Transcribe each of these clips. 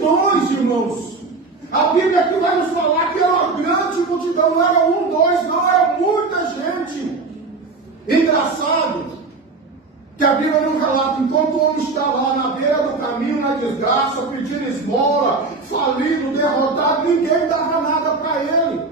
multidões, irmãos. A Bíblia aqui vai nos falar que era uma grande multidão, não era um, dois, não, era muita gente. Engraçado que a Bíblia não relata, enquanto o homem estava lá na beira do caminho, na desgraça, pedindo esmola, falido, derrotado, ninguém dava nada para ele.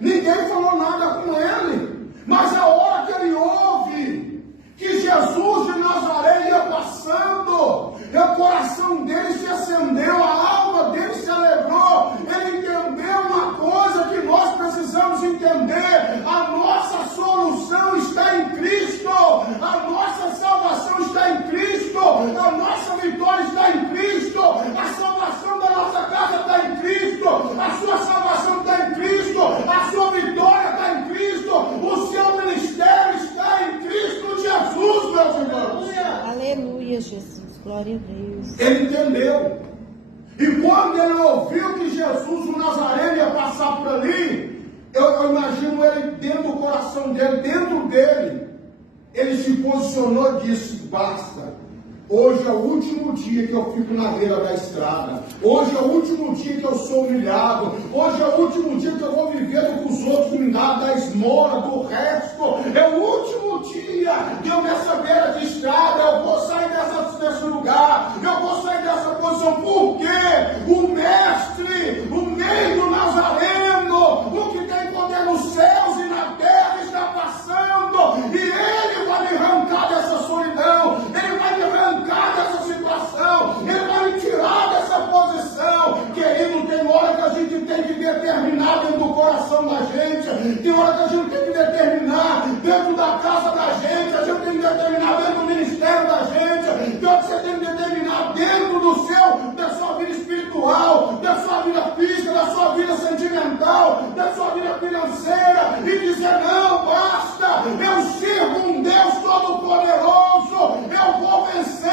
Ninguém falou nada com ele. Mas a hora que ele ouve que Jesus de Nazaré ia passando, e o coração dele se acendeu, a alma dele se alegrou. Ele entendeu uma coisa que nós precisamos entender: a nossa solução está em Cristo, a nossa salvação está em Cristo, a nossa vitória está em Cristo, a salvação da nossa casa está em Cristo, a sua salvação está em Cristo, a sua vitória está em Cristo, o seu ministério está em Cristo Jesus, meus irmãos. Aleluia, Jesus. Glória a Deus. Ele entendeu. E quando ele ouviu que Jesus, o Nazareno, ia passar por ali, eu imagino ele dentro do coração dele, dentro dele, ele se posicionou e disse: basta. Hoje é o último dia que eu fico na beira da estrada. Hoje é o último dia que eu sou humilhado. Hoje é o último dia que eu vou viver do que os outros me dão, da esmola, do resto. É o último dia que eu nessa beira de estrada, eu vou sair desse lugar. Eu vou sair dessa posição. Porque o mestre, o meio Nazareno, o que tem poder nos céus e na terra, está passando. E ele vai me arrancar dessa solidão. Ele vai me arrancar dessa situação, ele vai me tirar dessa posição. Querido, tem hora que a gente tem que determinar dentro do coração da gente, tem hora que a gente tem que determinar dentro da casa da gente, a gente tem que determinar dentro do ministério da gente, tem hora que você tem que determinar dentro da sua vida espiritual, da sua vida física, da sua vida sentimental, da sua vida financeira, e dizer: não, basta, eu sirvo um Deus Todo-Poderoso, eu vou vencer.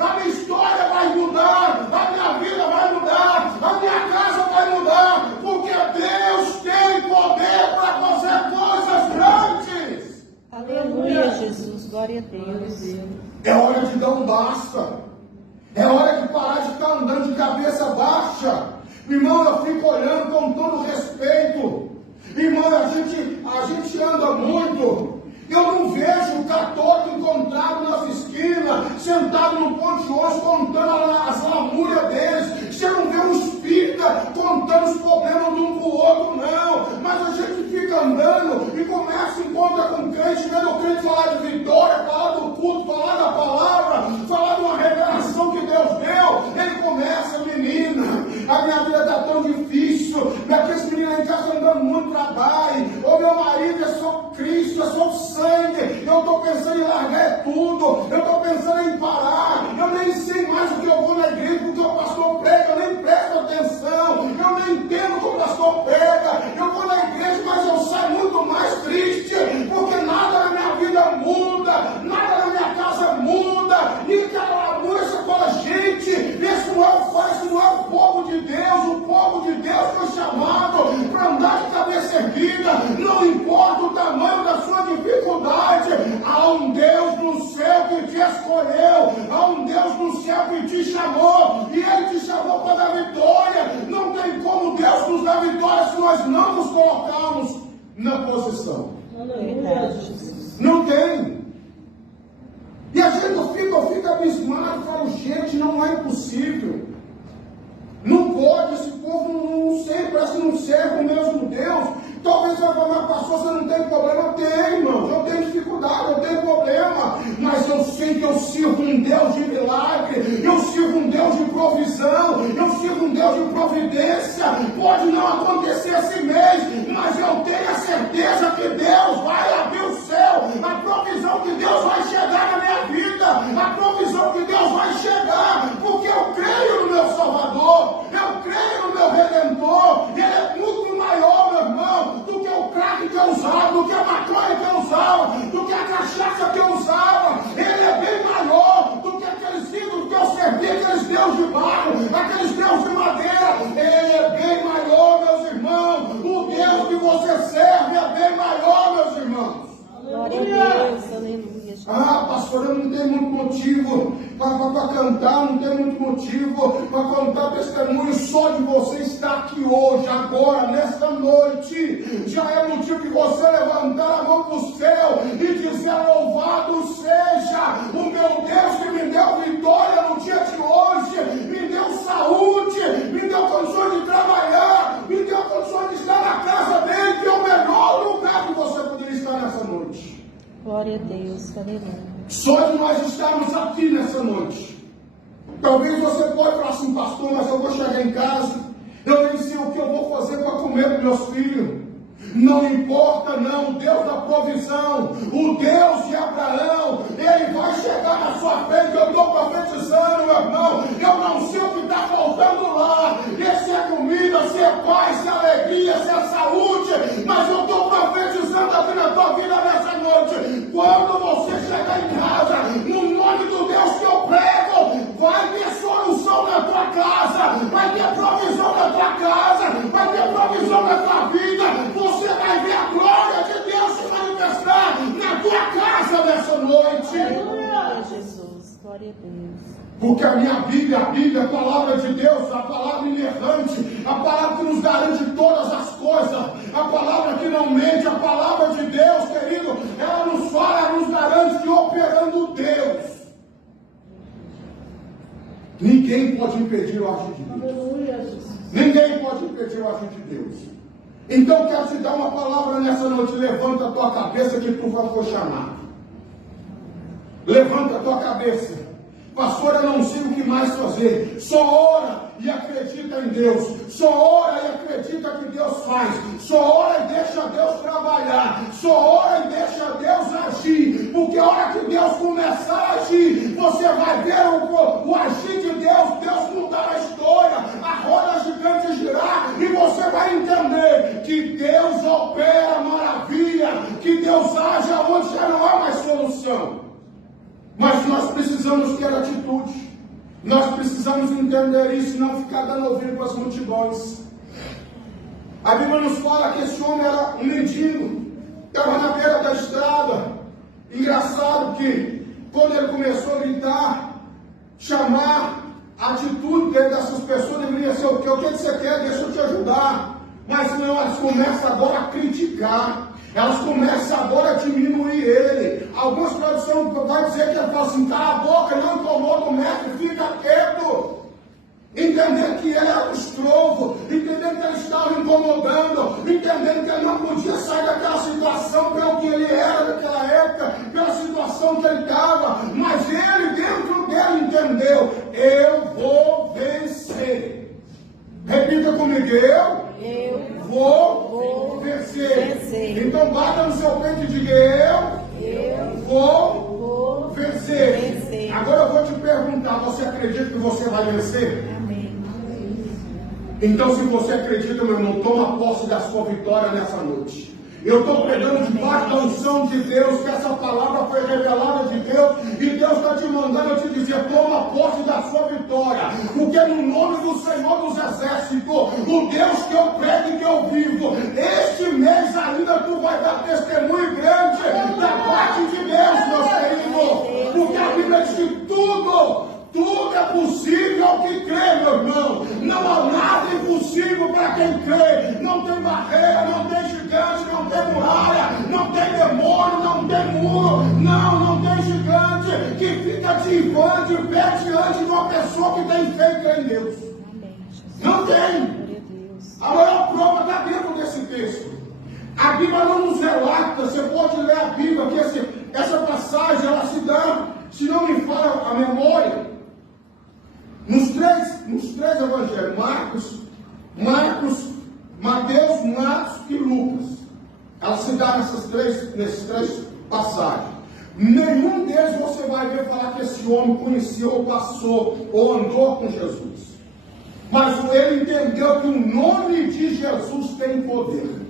A minha história vai mudar, a minha vida vai mudar, a minha casa vai mudar, porque Deus tem poder para fazer coisas grandes. Aleluia, Jesus, glória a Deus. É hora de dar um basta, é hora de parar de ficar andando de cabeça baixa. Irmão, eu fico olhando com todo respeito. Irmão, a gente anda muito. Eu não vejo o católico encontrado nas esquinas, sentado no ponto de ônibus, contando as lamúrias deles. Você não vê um espírita contando os problemas de um para o outro, não. Mas a gente fica andando e começa, encontra com crente, vendo o crente falar de vitória, falar do culto, falar da palavra, falar de uma revelação que Deus deu. Ele começa: menina, a minha vida está tão difícil, aqueles meninos em casa andando muito trabalho, o meu marido é só Cristo, é só sangue, eu estou pensando em largar tudo, eu estou pensando em parar, eu nem sei mais o que eu vou na igreja, porque o pastor prega, eu nem presto atenção, eu nem entendo o que o pastor prega, eu vou na igreja, mas eu saio muito mais triste, porque nada na minha vida muda, nada na minha casa muda, e aquela música fala: gente, esse não é o povo de Deus, o povo de Deus foi chamado para andar de cabeça erguida, não importa o tamanho da sua dificuldade, há um Deus no céu que te escolheu, há um Deus no céu que te chamou, e Ele te chamou para dar vitória. Não tem como Deus nos dar vitória se nós não nos colocarmos na posição. Não tem. E a gente fica abismado, fala: gente, não é impossível. Não pode, esse povo não sei, parece que não serve o mesmo Deus. Talvez você vai falar: pastor, você não tem problema? Eu tenho, irmão, eu tenho dificuldade, eu tenho problema, mas eu sei que eu sirvo um Deus de milagre, eu sirvo um Deus de provisão, eu sirvo um Deus de providência. Pode não acontecer esse mês, mas eu tenho a certeza que Deus vai abrir o céu, a provisão de Deus vai chegar na minha vida, a provisão de Deus vai chegar, porque eu creio no meu Salvador, eu creio no meu Redentor. Ele é muito maior, meu irmão, do que o crack que eu usava, do que a maconha que eu usava, do que a cachaça que eu usava. Ele é bem maior do que aqueles ídolos que eu servi, aqueles deuses de barro, aqueles deuses de madeira. Ele é bem maior, meus irmãos. O Deus que você serve é bem maior, meus irmãos. Glória a Deus, aleluia. Ah, pastor, eu não tenho muito motivo para cantar, não tem muito motivo para contar testemunho. Só de você estar aqui hoje, agora, nesta noite, já é motivo de você levantar a mão para o céu e dizer: louvado seja o meu Deus que me deu vitória no dia de hoje, me deu saúde, me deu condições de trabalhar, me deu condições de estar na casa dele, que é o melhor lugar que você poderia estar nessa noite. Glória a Deus, aleluia. Só de nós estarmos aqui nessa noite. Talvez você pode falar assim: pastor, mas eu vou chegar em casa, eu nem sei o que eu vou fazer para comer para meus filhos. Não importa não, o Deus da provisão, o Deus de Abraão, Ele vai chegar na sua frente. Eu estou profetizando, meu irmão, eu não sei o que está faltando lá, se é comida, se é paz, se é alegria, se é saúde, mas eu estou profetizando aqui na tua vida nessa noite. Quando você chegar em casa, no nome do Deus que eu prego, vai ter solução na tua casa, vai ter provisão na tua casa, vai ter provisão na tua vida. Você vai ver a glória de Deus se manifestar na tua casa nessa noite. Aleluia, Jesus. Glória a Deus. Porque a minha Bíblia, a palavra de Deus, a palavra inerrante, a palavra que nos garante todas as coisas, a palavra que não mente, a palavra de Deus, querido, ela nos fala, ela nos garante que operando Deus, ninguém pode impedir o agir de Deus. Aleluia, Jesus. Ninguém pode impedir o agir de Deus. Então quero te dar uma palavra nessa noite. Levanta a tua cabeça que tu vai for chamado. Levanta a tua cabeça. Pastor, eu não sei o que mais fazer. Só ora e acredita em Deus. Só ora e acredita que Deus faz. Só ora e deixa Deus trabalhar. Só ora e deixa Deus agir. Porque a hora que Deus começar a agir, você vai ver o agir de Deus. Deus mudar a história, a roda gigante girar, e você vai entender que Deus opera maravilha, que Deus age onde já não há mais solução. Mas nós precisamos ter atitude. Nós precisamos entender isso e não ficar dando ouvido para as multidões. A Bíblia nos fala que esse homem era um mendigo, estava na beira da estrada. Engraçado que quando ele começou a gritar, chamar, a atitude dessas pessoas deveria ser o quê? O que você quer? Deixa eu te ajudar. Mas não, elas começam agora a criticar. Elas começam agora a diminuir ele. Algumas traduções vão dizer que ele fala assim: cala a boca, não incomoda o mestre, fica quieto. Entendendo que ele era um estrovo, entendendo que ele estava incomodando, entendendo que ele não podia sair daquela situação pelo que ele era naquela época, pela situação que ele estava. Mas ele, dentro dele, entendeu: eu vou vencer. Repita comigo: eu vou vencer. Então bata no seu peito e diga: eu vou vencer. Agora eu vou te perguntar: você acredita que você vai vencer? Amém. Então, se você acredita, meu irmão, toma posse da sua vitória nessa noite. Eu estou pregando debaixo da unção de Deus, que essa palavra foi revelada de Deus, e Deus está te mandando eu te dizer: toma posse da sua vitória, porque no nome do Senhor dos Exércitos, o Deus que eu prego e que eu vivo, este mês ainda tu vai dar testemunho grande da parte de Deus, meus queridos, porque a Bíblia diz que tudo é possível ao que crê, meu irmão. Não há nada impossível para quem crê. Não tem barreira, não tem gigante, não tem muralha, não tem demônio, não tem muro, não tem gigante que fica de pé diante de uma pessoa que tem fé e crê em Deus. Não tem. A maior prova está dentro desse texto. A Bíblia não nos relata. Você pode ler a Bíblia, que essa passagem ela se dá, se não me falha a memória, nos três evangelhos: Marcos, Mateus, Marcos e Lucas. Ela se dá nesses três passagens. Nenhum deles você vai ver falar que esse homem conheceu, ou passou, ou andou com Jesus. Mas ele entendeu que o nome de Jesus tem poder.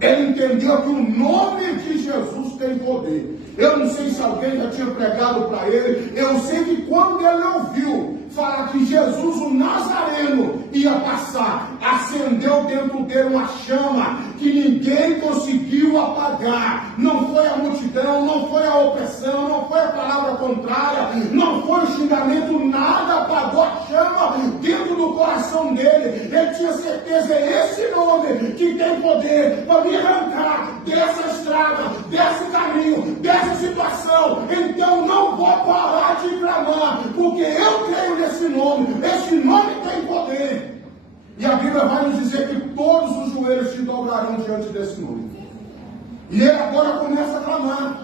Ele entendeu que o nome de Jesus tem poder. Eu não sei se alguém já tinha pregado para ele. Eu sei que quando ele ouviu falar que Jesus, o Nazareno, ia passar, acendeu dentro dele uma chama que ninguém conseguiu apagar. Não foi a multidão, não foi a opressão, não foi a palavra contrária, não foi o xingamento, nada apagou a chama dentro do coração dele. Ele tinha certeza, é esse nome que tem poder para me arrancar dessa estrada, desse caminho, dessa situação. Então não vou parar de clamar, porque eu creio nesse nome. Esse nome tem poder. E a Bíblia vai nos dizer que todos os joelhos se dobrarão diante desse nome. E ele agora começa a clamar.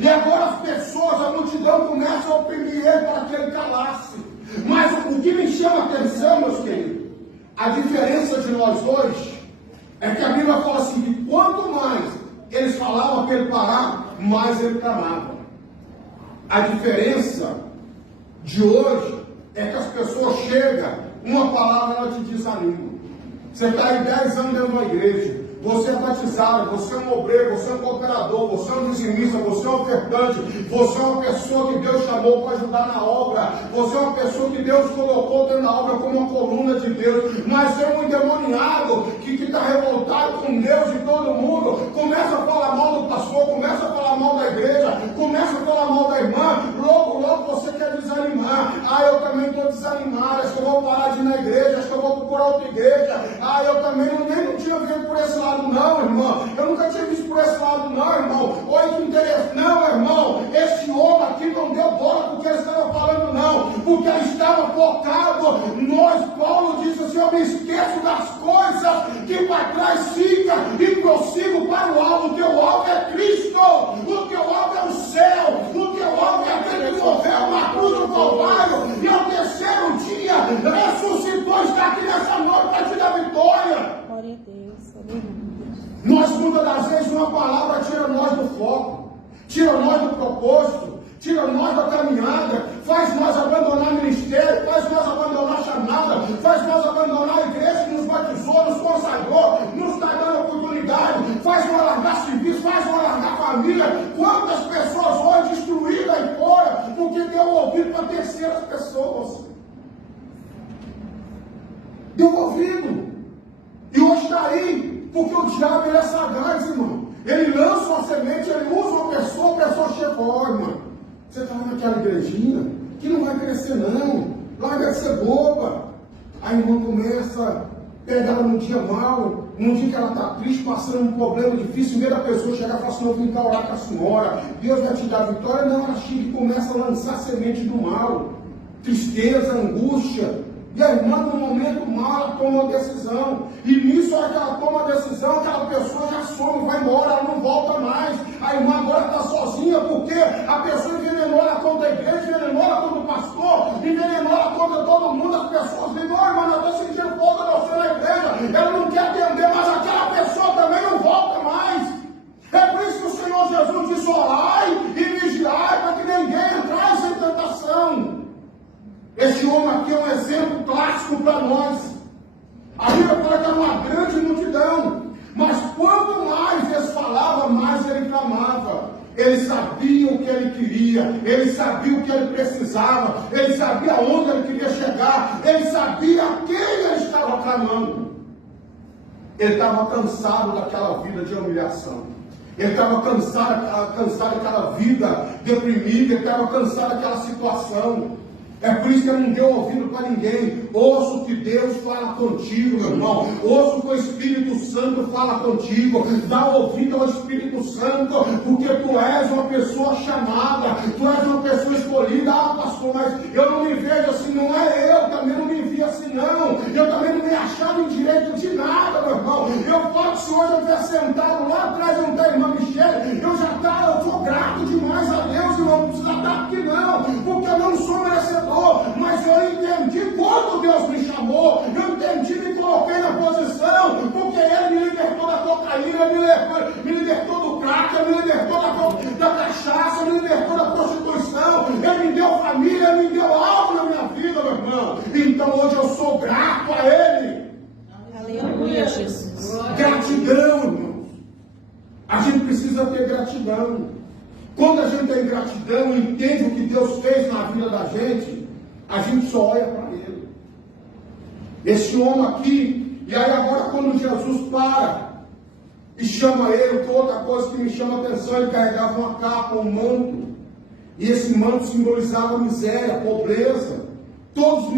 E agora as pessoas, a multidão começa a oprimir ele para que ele calasse. Mas o que me chama a atenção, meus queridos, a diferença de nós dois, é que a Bíblia fala assim, que quanto mais eles falavam para ele parar, mais ele clamava. A diferença de hoje é que as pessoas chegam, uma palavra ela te desanima. Você está aí 10 anos dentro da igreja, você é batizado, você é um obreiro, você é um cooperador, você é um dizimista, você é um ofertante, você é uma pessoa que Deus chamou para ajudar na obra, você é uma pessoa que Deus colocou dentro da obra como uma coluna de Deus, mas é um endemoniado que está revoltado com Deus e todo mundo, começa a falar mal do pastor, começa a falar mal da igreja, começa a falar mal da irmã, logo você quer desanimar. Eu também estou desanimado, acho que eu vou parar de ir na igreja, acho que eu vou procurar outra igreja. Eu também não tinha visto por esse lado não, irmão, eu nunca tinha visto por esse lado não, irmão. Olha que interessante, não, irmão, esse homem aqui não deu bola porque ele estava falando não, porque ele estava focado. Paulo disse assim, eu me esqueço das coisas que para trás fica e prossigo para o alvo. O teu alvo é Cristo, o teu alvo é o céu, o teu alvo é aquele que morreu na cruz do Calvário e ao terceiro dia ressuscitou, está aqui nessa noite para te dar vitória. Glória a Deus, aleluia. Nós muitas das vezes uma palavra tira nós do foco, tira nós do propósito, tira nós da caminhada, faz nós abandonar o ministério, faz nós abandonar a chamada, faz nós abandonar a igreja que nos batizou, nos consagrou, nos está dando oportunidade, faz nós largar serviço, faz nós largar família. Quantas pessoas hoje destruídas aí fora porque deu ouvido para terceiras pessoas? Deu ouvido. E hoje está aí. Porque o diabo ele é sagaz, irmão. Ele lança uma semente, ele usa uma pessoa, a pessoa chega, irmão, você está naquela igrejinha que não vai crescer não, larga de ser boba. A irmã começa, pega ela num dia mal, num dia que ela está triste, passando um problema difícil, em vez da pessoa chegar e falar assim, eu vim cá orar com a senhora, Deus vai te dar vitória. Não, ela chega e começa a lançar semente do mal, tristeza, angústia. E a irmã, no momento mal, ela toma uma decisão. E nisso, a hora que ela toma a decisão, aquela pessoa já some, vai embora, ela não volta mais. A irmã agora está sozinha, porque a pessoa envenenou ela contra a igreja, envenenou ela contra o pastor, envenenou ela contra todo mundo. As pessoas dizem, irmã, eu estou sentindo falta de você na igreja. Ela não quer atender, mas aquela pessoa também não volta mais. É por isso que o Senhor Jesus disse, orai e vigiai, para que ninguém entrasse em tentação. Esse homem aqui é um exemplo clássico para nós. A Bíblia fala que era uma grande multidão, mas quanto mais eles falavam, mais ele clamava. Ele sabia o que ele queria, ele sabia o que ele precisava, ele sabia onde ele queria chegar, ele sabia a quem ele estava clamando. Ele estava cansado daquela vida de humilhação. Ele estava cansado daquela vida deprimida, ele estava cansado daquela situação. É por isso que eu não dei ouvido para ninguém. Ouço que Deus fala contigo, meu irmão. Ouço que o Espírito Santo fala contigo. Dá ouvido ao Espírito Santo, porque tu és uma pessoa chamada, tu és uma pessoa escolhida. Pastor, mas eu não me vejo assim. Não é eu, também não me vi assim, não. Eu também não me achava em direito de nada, meu irmão. Eu falo que se hoje eu estiver sentado lá atrás, não tem irmã Michele, eu sou grato demais a Deus, irmão. Não precisa estar aqui, não, porque eu não sou merecedor. Mas eu entendi quando Deus me chamou, eu entendi, me coloquei na posição, porque Ele me libertou da cocaína, me libertou do crack, me libertou da cachaça, me libertou da prostituição, Ele me deu família, Ele me deu algo na minha vida, meu irmão. Então hoje eu sou grato a Ele. Aleluia, Jesus. Gratidão, irmãos. A gente precisa ter gratidão. Quando a gente tem gratidão e entende o que Deus fez na vida da gente, a gente só olha para Ele. Esse homem aqui, E aí agora quando Jesus para e chama ele, que outra coisa que me chama a atenção, ele carregava uma capa, um manto. E esse manto simbolizava miséria, pobreza. Todos